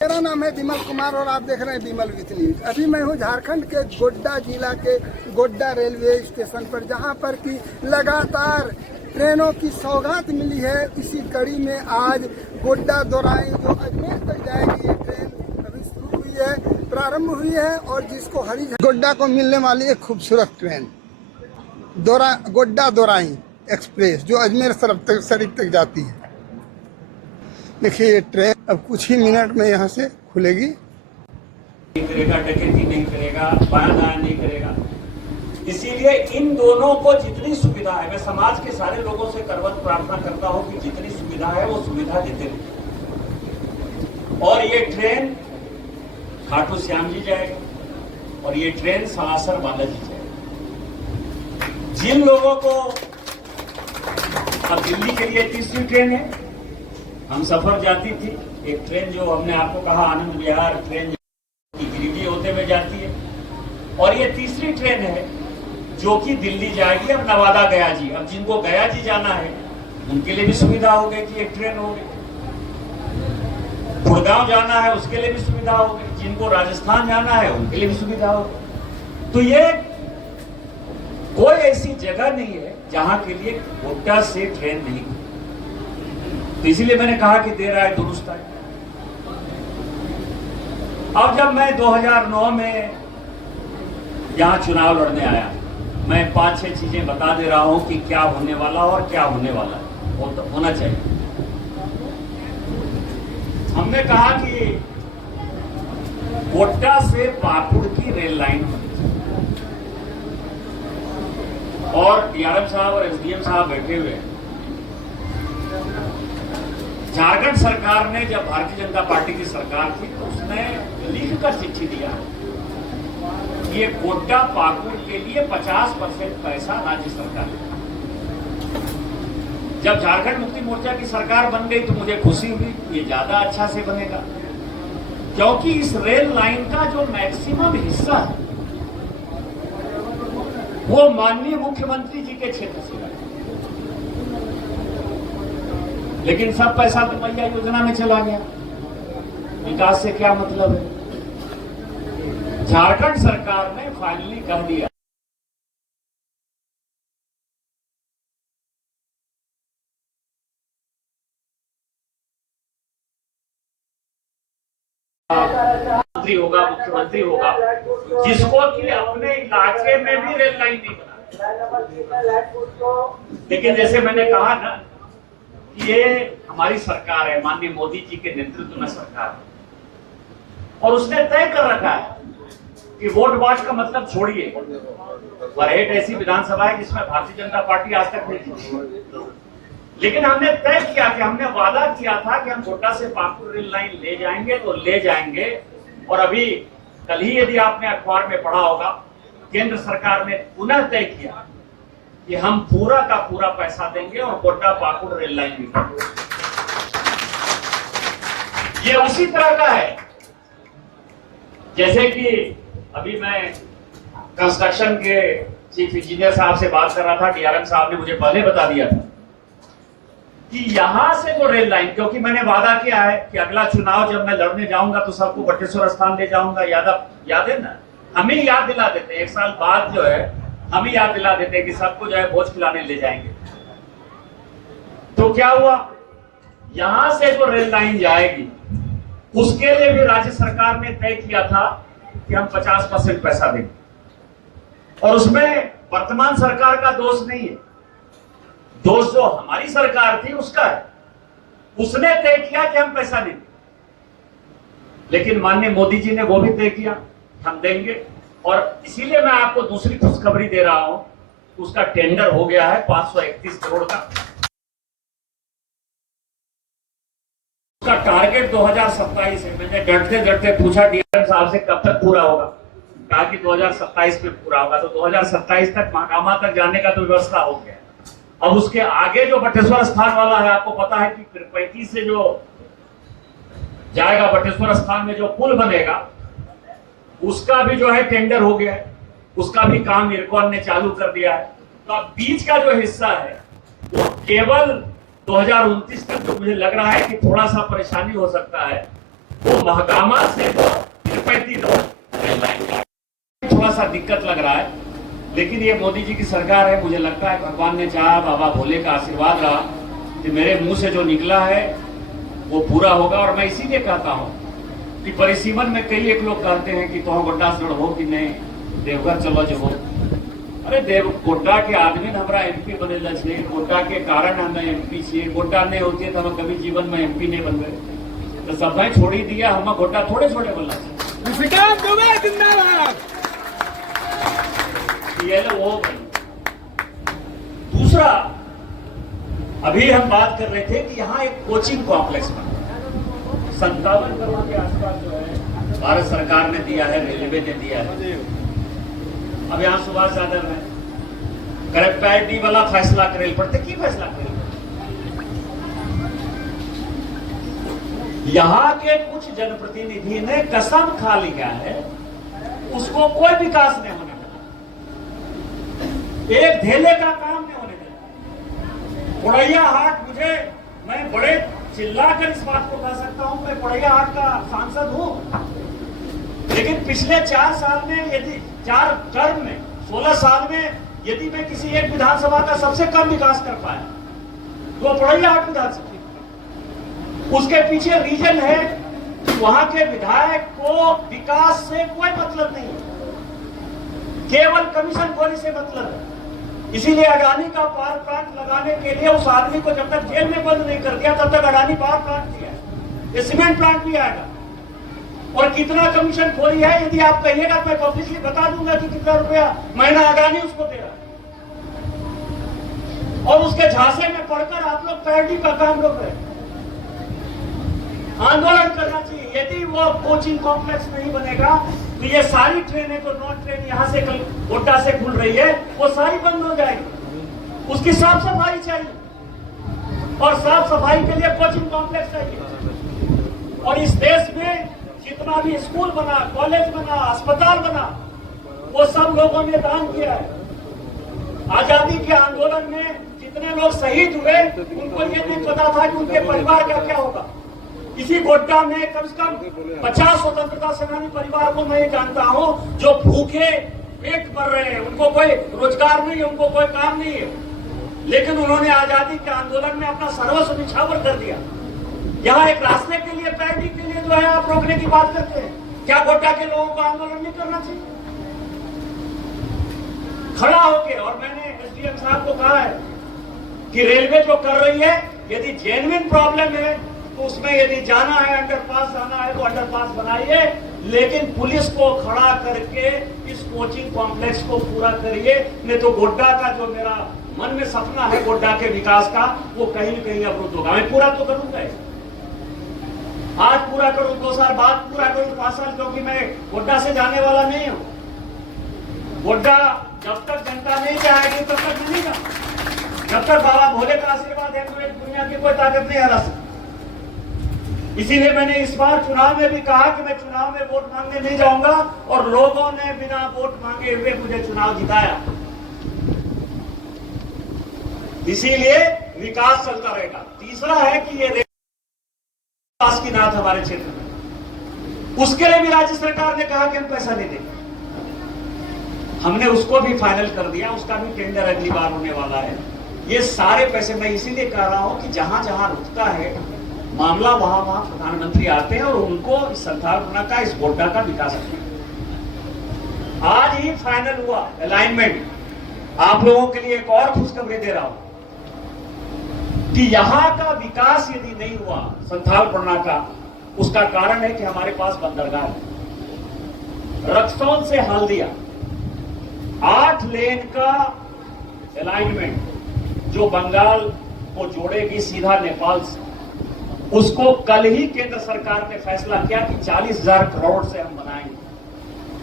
मेरा नाम है विमल कुमार और आप देख रहे हैं विमल विथ न्यूज। अभी मैं हूँ झारखंड के गोड्डा जिला के गोड्डा रेलवे स्टेशन पर, जहाँ पर कि लगातार ट्रेनों की सौगात मिली है। इसी कड़ी में आज गोड्डा दोराई जो अजमेर तक जाएगी, ये ट्रेन अभी शुरू हुई है, प्रारंभ हुई है। और जिसको हरी गोड्डा को मिलने वाली एक खूबसूरत ट्रेन गोड्डा दोराई एक्सप्रेस जो अजमेर शरीफ तक जाती है। देखिए ये ट्रेन अब कुछ ही मिनट में यहाँ से खुलेगी। नहीं करेगा, डकैती नहीं करेगा, बायां दायां नहीं करेगा। इसीलिए इन दोनों को जितनी सुविधा है, मैं समाज के सारे लोगों से करवत प्रार्थना करता हूं कि जितनी सुविधा है वो सुविधा देते रहे। और ये ट्रेन खाटू श्याम जी जाएगा और ये ट्रेन सलासर बालाजी जाएगा। जिन लोगों को अब दिल्ली के लिए तीसरी ट्रेन है, हम सफर जाती थी एक ट्रेन जो हमने आपको कहा आनंद विहार ट्रेन गिरिडीह होते हुए जाती है, और ये तीसरी ट्रेन है जो कि दिल्ली जाएगी। अब नवादा गया जी, अब जिनको गया जी जाना है उनके लिए भी सुविधा हो गई कि एक ट्रेन हो गई। गुड़गांव जाना है उसके लिए भी सुविधा हो गई, जिनको राजस्थान जाना है उनके लिए भी सुविधा हो गई। तो ये कोई ऐसी जगह नहीं है जहां के लिए गोड्डा से ट्रेन नहीं, तो इसीलिए मैंने कहा कि देर आए दुरुस्त आए। अब जब मैं 2009 में यहां चुनाव लड़ने आया, मैं 5-6 चीजें बता दे रहा हूं कि क्या होने वाला और क्या होने वाला है, वो तो होना चाहिए। हमने कहा कि गोड्डा से पाकुड़ की रेल लाइन होनी चाहिए, और डीआरएम साहब और एसडीएम साहब बैठे हुए हैं। झारखंड सरकार ने, जब भारतीय जनता पार्टी की सरकार थी, तो उसने लिख कर चिट्ठी दिया ये गोड्डा पाकुड़ के लिए 50% पैसा राज्य सरकार ने। जब झारखंड मुक्ति मोर्चा की सरकार बन गई तो मुझे खुशी हुई, ये ज्यादा अच्छा से बनेगा, क्योंकि इस रेल लाइन का जो मैक्सिमम हिस्सा है वो माननीय मुख्यमंत्री जी के क्षेत्र से है। लेकिन सब पैसा तो मैया योजना में चला गया। विकास से क्या मतलब है? झारखंड सरकार ने फाइनली कह दिया मंत्री होगा, मुख्यमंत्री होगा, जिसको कि अपने इलाके में भी रेल लाइन नहीं बना। लेकिन जैसे मैंने कहा ना, ये हमारी सरकार है, माननीय मोदी जी के नेतृत्व में सरकार है, और उसने तय कर रखा है कि वोट बांट का मतलब छोड़िए। बरहेट ऐसी विधानसभा है जिसमें भारतीय जनता पार्टी आज तक नहीं जीती, लेकिन हमने तय किया कि हमने वादा किया था कि हम गोड्डा से पाकुड़ रेल लाइन ले जाएंगे तो ले जाएंगे। और अभी कल ही यदि आपने अखबार में पढ़ा होगा, केंद्र सरकार ने पुनः तय किया कि हम पूरा का पूरा पैसा देंगे और गोड्डा पाकुड़ रेल लाइन भी करेंगे। ये उसी तरह का है जैसे कि अभी मैं कंस्ट्रक्शन के चीफ इंजीनियर साहब से बात कर रहा था, डीआरएम साहब ने मुझे पहले बता दिया था कि यहां से जो रेल लाइन, क्योंकि मैंने वादा किया है कि अगला चुनाव जब मैं लड़ने जाऊंगा तो सबको बटेश्वर स्थान ले जाऊंगा। याद है ना, हम ही याद दिला देते हैं, 1 साल बाद जो है हम ही याद दिला देते हैं कि सबको जो है भोज खिलाने ले जाएंगे। तो क्या हुआ, यहां से जो रेल लाइन जाएगी उसके लिए भी राज्य सरकार ने तय किया था कि हम 50% पैसा देंगे, और उसमें वर्तमान सरकार का दोष नहीं है, दोष जो हमारी सरकार थी उसका है। उसने तय किया कि हम पैसा देंगे, लेकिन माननीय मोदी जी ने वो भी तय किया हम देंगे। और इसीलिए मैं आपको दूसरी खुशखबरी दे रहा हूं, उसका टेंडर हो गया है 531 करोड़ का। उसका टारगेट 2027 है। मैंने डरते डरते पूछा डीआरएम साहब से कब तक पूरा होगा, कहा कि 2027 में पूरा होगा। तो 2027 तक महागामा तक जाने का तो व्यवस्था हो गया। अब उसके आगे जो बटेश्वर स्थान वाला है, आपको पता है कि 35 से जो जाएगा बटेश्वर स्थान में जो पुल बनेगा, उसका भी जो है टेंडर हो गया है, उसका भी काम इरकॉन ने चालू कर दिया है। तो अब बीच का जो हिस्सा है वो केवल 2029 तक, तो मुझे लग रहा है कि थोड़ा सा परेशानी हो सकता है, वो महकामा से तिरुपति थोड़ा सा दिक्कत लग रहा है, लेकिन ये मोदी जी की सरकार है। मुझे लगता है भगवान ने चाहा, बाबा भोले का आशीर्वाद रहा कि मेरे मुंह से जो निकला है वो पूरा होगा। और मैं इसीलिए कहता हूं कि परिसीमन में कई एक लोग कहते हैं कि तो गोड्डा से हो कि नहीं, देवघर चलो जो हो। अरे गोड्डा के आदमी हमारा एमपी बनेला छे, गोड्डा के कारण हमें एमपी छे। गोड्डा नहीं होती तो हम कभी जीवन में एमपी नहीं बन गए। तो सब छोड़ी दिया, हम गोड्डा थोड़े छोड़े बोला ये लो वो। दूसरा, अभी हम बात कर रहे थे कि यहाँ एक कोचिंग कॉम्प्लेक्स बना 57 करोड़ के आसपास जो है भारत सरकार ने दिया है, रेलवे ने दिया है। अब यहाँ सुभाष यादव है करेक्टरिटी वाला फैसला करे पड़ते की फैसला करे। यहाँ के कुछ जनप्रतिनिधि ने कसम खा लिया है उसको कोई विकास नहीं होने देना, एक धेले का काम नहीं होने देना। पुड़ैया हाट, मैं बड़े चिल्लाकर इस बात को कह सकता हूं, मैं पुड़ैया हाट का सांसद हूं, लेकिन पिछले 4 साल में, यदि 4 टर्म में 16 साल में यदि मैं किसी एक विधानसभा का सबसे कम विकास कर पाया तो पुड़ैया हाट विधानसभा। उसके पीछे रीजन है कि वहां के विधायक को विकास से कोई मतलब नहीं, केवल कमीशन खोरी से मतलब है। इसीलिए अडानी का पावर प्लांट लगाने के लिए उस आदमी को जब तक जेल में बंद नहीं कर दिया तब तक अडानी पावर प्लांट दिया। ये सीमेंट प्लांट भी आएगा। और कितना कमीशन खोरी है यदि आप कहिएगा तो मैं पब्लिकली बता दूंगा कि कितना रुपया महीना अडानी उसको दे रहा है। और उसके झांसे में पढ़कर आप लोग पैरडी का काम रोक रहे हैं। आंदोलन करना चाहिए। यदि वो कोचिंग कॉम्प्लेक्स नहीं बनेगा तो ये सारी ट्रेनें, तो नॉन ट्रेन यहाँ से कल गोड्डा से खुल रही है, वो सारी बंद हो जाएगी। उसकी साफ सफाई चाहिए और साफ सफाई के लिए कोचिंग कॉम्प्लेक्स चाहिए। और इस देश में जितना भी स्कूल बना, कॉलेज बना, अस्पताल बना, वो सब लोगों ने दान किया है। आजादी के आंदोलन में जितने लोग शहीद हुए उनको ये नहीं पता था कि उनके परिवार का क्या होगा। इसी गोड्डा में कम से कम 50 स्वतंत्रता सेनानी परिवार को मैं जानता हूं जो भूखे पेट मर रहे हैं, उनको कोई रोजगार नहीं है, उनको कोई काम नहीं है, लेकिन उन्होंने आजादी के आंदोलन में अपना सर्वस्व निछावर कर दिया। यहाँ एक रास्ते के लिए, पैरडी के लिए जो है आप रोकने की बात करते हैं। क्या गोड्डा के लोगों को आंदोलन नहीं करना चाहिए खड़ा होके? और मैंने एसडीएम साहब को कहा है कि रेलवे जो कर रही है, यदि जेन्युइन प्रॉब्लम है तो उसमें यदि जाना है, अंडरपास जाना है तो अंडरपास बनाइए, लेकिन पुलिस को खड़ा करके इस कोचिंग कॉम्प्लेक्स को पूरा करिए। नहीं तो गोड्डा का जो मेरा मन में सपना है गोड्डा के विकास का, वो कहीं न कहीं अवरुद्ध होगा। मैं पूरा तो करूंगा, आज पूरा करूं, 2 साल बाद पूरा करूं, 5 साल, क्योंकि मैं गोड्डा से जाने वाला नहीं हूं। गोड्डा जब तक जनता नहीं चाहेगी तब तक नहीं जाऊंगा। जब तक बाबा भोले का आशीर्वाद है तो दुनिया की कोई ताकत नहीं हरा सकती। इसीलिए मैंने इस बार चुनाव में भी कहा कि मैं चुनाव में वोट मांगने नहीं जाऊंगा, और लोगों ने बिना वोट मांगे हुए मुझे चुनाव जिताया। इसीलिए विकास चलता रहेगा। तीसरा है कि ये विकास की नाथ हमारे क्षेत्र में, उसके लिए भी राज्य सरकार ने कहा कि हम पैसा नहीं देंगे। हमने उसको भी फाइनल कर दिया, उसका भी टेंडर अगली बार होने वाला है। ये सारे पैसे मैं इसीलिए कह रहा हूं कि जहां जहां रुकता है मामला, वहां वहां प्रधानमंत्री आते हैं और उनको इस संथालपना का, इस गोड्डा का विकास करते। आज ही फाइनल हुआ अलाइनमेंट। आप लोगों के लिए एक और खुशखबरी दे रहा हूं कि यहां का विकास यदि नहीं हुआ संथालपना का, उसका कारण है कि हमारे पास बंदरगाह है। रक्सौल से हल्दिया 8 लेन का अलाइनमेंट जो बंगाल को जोड़ेगी सीधा नेपाल से, उसको कल ही केंद्र सरकार ने फैसला किया कि 40,000 करोड़ से हम बनाएंगे।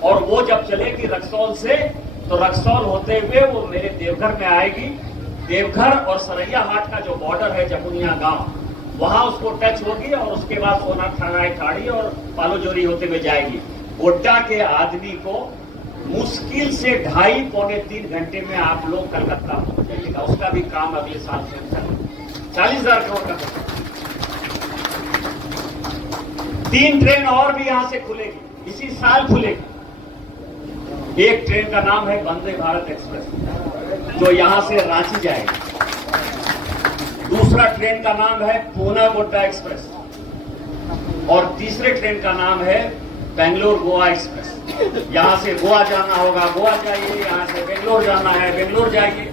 और वो जब चलेगी रक्सौल से, तो रक्सौल होते हुए वो मेरे देवघर में आएगी। देवघर और सरैया हाट का जो बॉर्डर है जमुनिया गांव, वहां उसको टच होगी और उसके बाद सोना खाड़ी और पालोजोरी होते हुए जाएगी। गोड्डा के आदमी को मुश्किल से 2.5 पौने 3 घंटे में आप लोग कलकत्ता पहुंच जाइएगा। उसका भी काम अगले साल से 40,000 करोड़ का। 3 ट्रेन और भी यहां से खुलेगी, इसी साल खुलेगी। एक ट्रेन का नाम है वंदे भारत एक्सप्रेस जो यहां से रांची जाएगी। दूसरा ट्रेन का नाम है पूना गोड्डा एक्सप्रेस और तीसरे ट्रेन का नाम है बेंगलोर गोवा एक्सप्रेस। यहां से गोवा जाना होगा, गोवा जाइए, यहां से बेंगलोर जाना है, बेंगलोर जाइए।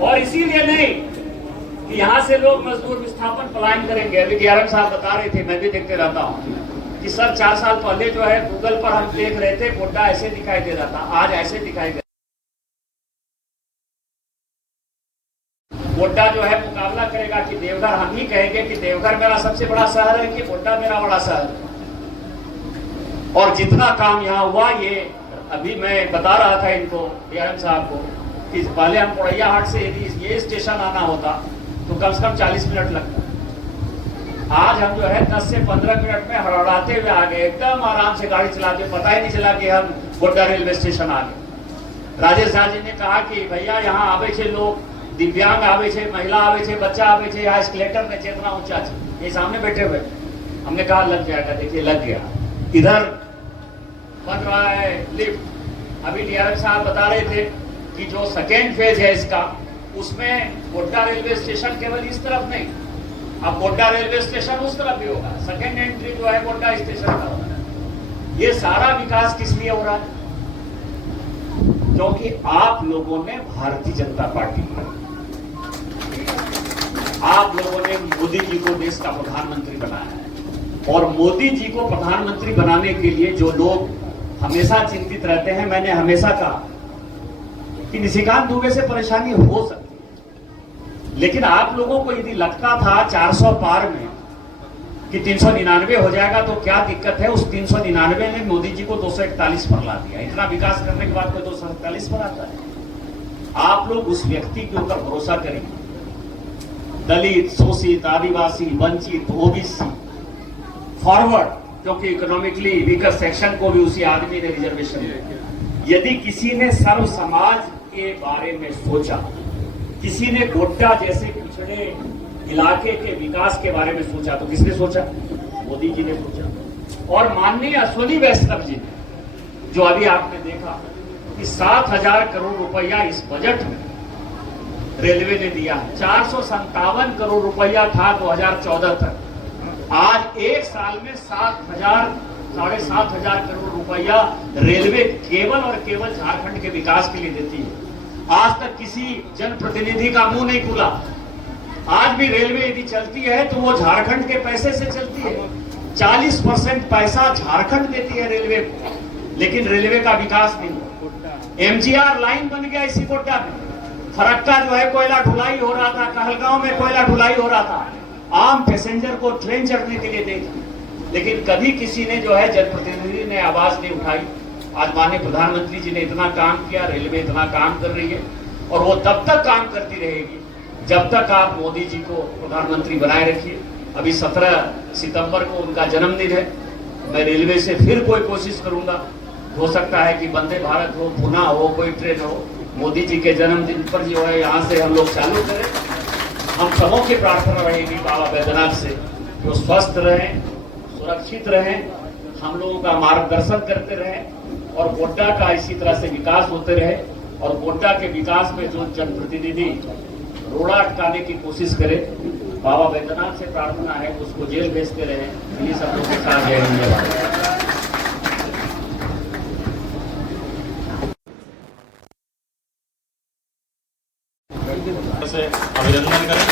और इसीलिए नहीं कि यहां से लोग मजदूर विस्थापन पलायन करेंगे। अभी डीआरएम साहब बता रहे थे, मैं भी देखते रहता हूं कि सर 4 साल पहले जो है गूगल पर हम देख रहे थे गोड्डा ऐसे दिखाई दे रहा था, आज ऐसे दिखाई दे। गोड्डा जो है मुकाबला करेगा कि देवघर, हम ही कहेंगे कि देवघर मेरा सबसे बड़ा शहर है कि गोड्डा मेरा बड़ा शहर है। और जितना काम यहाँ हुआ, ये अभी मैं बता रहा था इनको डीआरएम साहब को कि पहले हम पोड़ैया हाट से यदि ये स्टेशन आना होता तो कम से कम 40 मिनट लगता। आज हम जो है 10 से 15 मिनट में हड़बड़ाते हुए आ गए, एकदम आराम से गाड़ी चलाते, पता ही नहीं चला कि हम गोड्डा रेलवे स्टेशन आ गए। राजेश झा जी ने कहा कि भैया यहाँ आवे छे लोग, दिव्यांग आवे छे, महिला आवे छे, बच्चा आवे छे, यहाँ एस्केलेटर में चेतना ऊंचा छे, ये सामने बैठे हुए। हमने कहा लग जाएगा, देखिए लग गया। इधर बन रहा है लिफ्ट। अभी डीआरएम साहब बता रहे थे कि जो सेकेंड फेज है इसका, उसमें गोड्डा रेलवे स्टेशन केवल इस तरफ नहीं, अब गोड्डा रेलवे स्टेशन उस तरफ भी होगा। सेकेंड एंट्री जो है गोड्डा स्टेशन का होगा। ये सारा विकास किस लिए हो रहा है? क्योंकि आप लोगों ने भारतीय जनता पार्टी, आप लोगों ने मोदी जी को देश का प्रधानमंत्री बनाया है। और मोदी जी को प्रधानमंत्री बनाने के लिए जो लोग हमेशा चिंतित रहते हैं, मैंने हमेशा कहा कि निशिकांत दुबे से परेशानी हो सकती है, लेकिन आप लोगों को यदि लगता था 400 पार में कि 399 हो जाएगा तो क्या दिक्कत है, उस 399 ने मोदी जी को 241 पर ला दिया। इतना विकास करने के बाद कोई 247 पर आता है। आप लोग उस व्यक्ति के ऊपर भरोसा करेंगे, दलित, शोषित, आदिवासी, वंचित, ओबीसी, फॉरवर्ड, क्योंकि इकोनॉमिकली वीकर सेक्शन को भी उसी आदमी ने रिजर्वेशन दिया। यदि किसी ने सर्व समाज के बारे में सोचा, किसी ने गोड्डा जैसे पिछड़े इलाके के विकास के बारे में सोचा, तो किसने सोचा? मोदी जी ने सोचा। और माननीय अश्विनी वैष्णव जी ने, जो अभी आपने देखा कि 7,000 करोड़ रुपया इस बजट में रेलवे ने दिया है। 457 करोड़ रुपया था 2014 तक। आज एक साल में 7,000-7,500 करोड़ रुपया रेलवे केवल और केवल झारखंड के विकास के लिए देती है। आज तक किसी जनप्रतिनिधि का मुंह नहीं खुला। आज भी रेलवे यदि चलती है तो वो झारखंड के पैसे से चलती है। 40% पैसा झारखंड देती है रेलवे को, लेकिन रेलवे का विकास नहीं हुआ। एमजीआर लाइन बन गया इसी गोड्डा में। फरक्का जो है कोयला ढुलाई हो रहा था, कहलगांव में कोयला ढुलाई हो रहा था, आम पैसेंजर को ट्रेन चढ़ने के लिए देती, लेकिन कभी किसी ने जो है जनप्रतिनिधि ने आवाज नहीं उठाई। आज माननीय प्रधानमंत्री जी ने इतना काम किया, रेलवे इतना काम कर रही है और वो तब तक काम करती रहेगी जब तक आप मोदी जी को प्रधानमंत्री बनाए रखिए। अभी 17 सितंबर को उनका जन्मदिन है। मैं रेलवे से फिर कोई कोशिश करूंगा, हो सकता है कि वंदे भारत हो, पुना हो, कोई ट्रेन हो, मोदी जी के जन्मदिन पर जो है यहाँ से हम लोग चालू करें। हम सबों की प्रार्थना रहेगी बाबा बैद्यनाथ से कि वो स्वस्थ रहें, सुरक्षित रहें, हम लोगों का मार्गदर्शन करते रहें और गोड्डा का इसी तरह से विकास होते रहे। और गोड्डा के विकास में जो जनप्रतिनिधि रोड़ा अटकाने की कोशिश करे, बाबा बैद्यनाथ से प्रार्थना है कि उसको जेल भेजते रहे। इन्हीं सब लोगों के साथ जय हिंद, जय भारत। से अभिनंदन करें।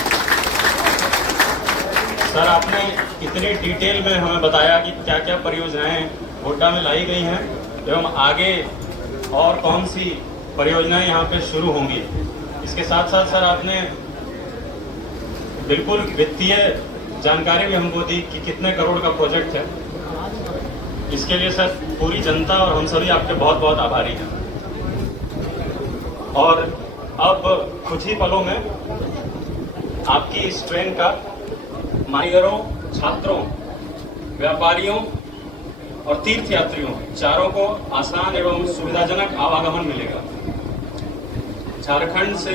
सर, आपने इतनी डिटेल में हमें बताया कि क्या क्या परियोजनाएं गोड्डा में लाई गई हैं एवं आगे और कौन सी परियोजनाएं यहाँ पे शुरू होंगी। इसके साथ साथ सर आपने बिल्कुल वित्तीय जानकारी भी हमको दी कि कितने करोड़ का प्रोजेक्ट है। इसके लिए सर पूरी जनता और हम सभी आपके बहुत बहुत आभारी हैं। और अब कुछ ही पलों में आपकी इस ट्रेन का कारीगरों, छात्रों, व्यापारियों और तीर्थयात्रियों चारों को आसान एवं सुविधाजनक आवागमन मिलेगा। झारखंड से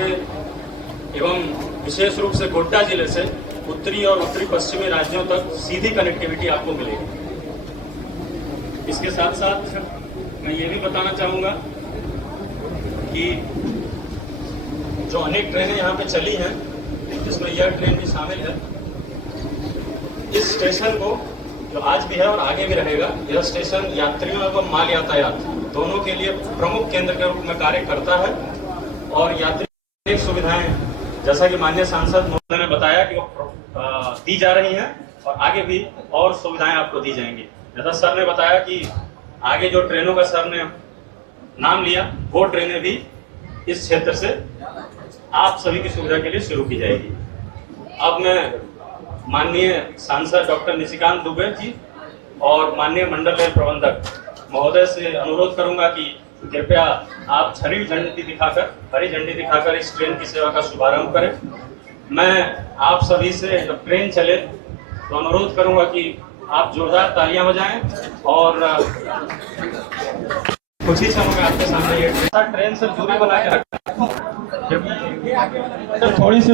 एवं विशेष रूप से गोड्डा जिले से उत्तरी और उत्तरी पश्चिमी राज्यों तक सीधी कनेक्टिविटी आपको मिलेगी। इसके साथ साथ मैं ये भी बताना चाहूँगा कि जो अनेक ट्रेनें यहाँ पे चली हैं, जिसमें यह ट्रेन भी शामिल है, इस स्टेशन को जो आज भी है और आगे भी रहेगा, यह स्टेशन यात्रियों एवं माल यातायात दोनों के लिए प्रमुख केंद्र के रूप में कार्य करता है। और यात्री अनेक सुविधाएं, जैसा कि माननीय सांसद महोदय ने बताया कि वो दी जा रही हैं और आगे भी और सुविधाएं आपको दी जाएंगी। जैसा सर ने बताया कि आगे जो ट्रेनों का सर ने नाम लिया, वो ट्रेनें भी इस क्षेत्र से आप सभी की सुविधा के लिए शुरू की जाएगी। अब मैं माननीय सांसद डॉक्टर निशिकांत दुबे जी और माननीय मंडल रेल प्रबंधक महोदय से अनुरोध करूंगा कि कृपया आप हरी झंडी दिखाकर इस ट्रेन की सेवा का शुभारंभ करें। मैं आप सभी से जब ट्रेन चले तो अनुरोध करूंगा कि आप जोरदार तालियां बजाएं और कुछ ही समय में आपके सामने ये ट्रेन से दूरी बना के रखें। थोड़ी सी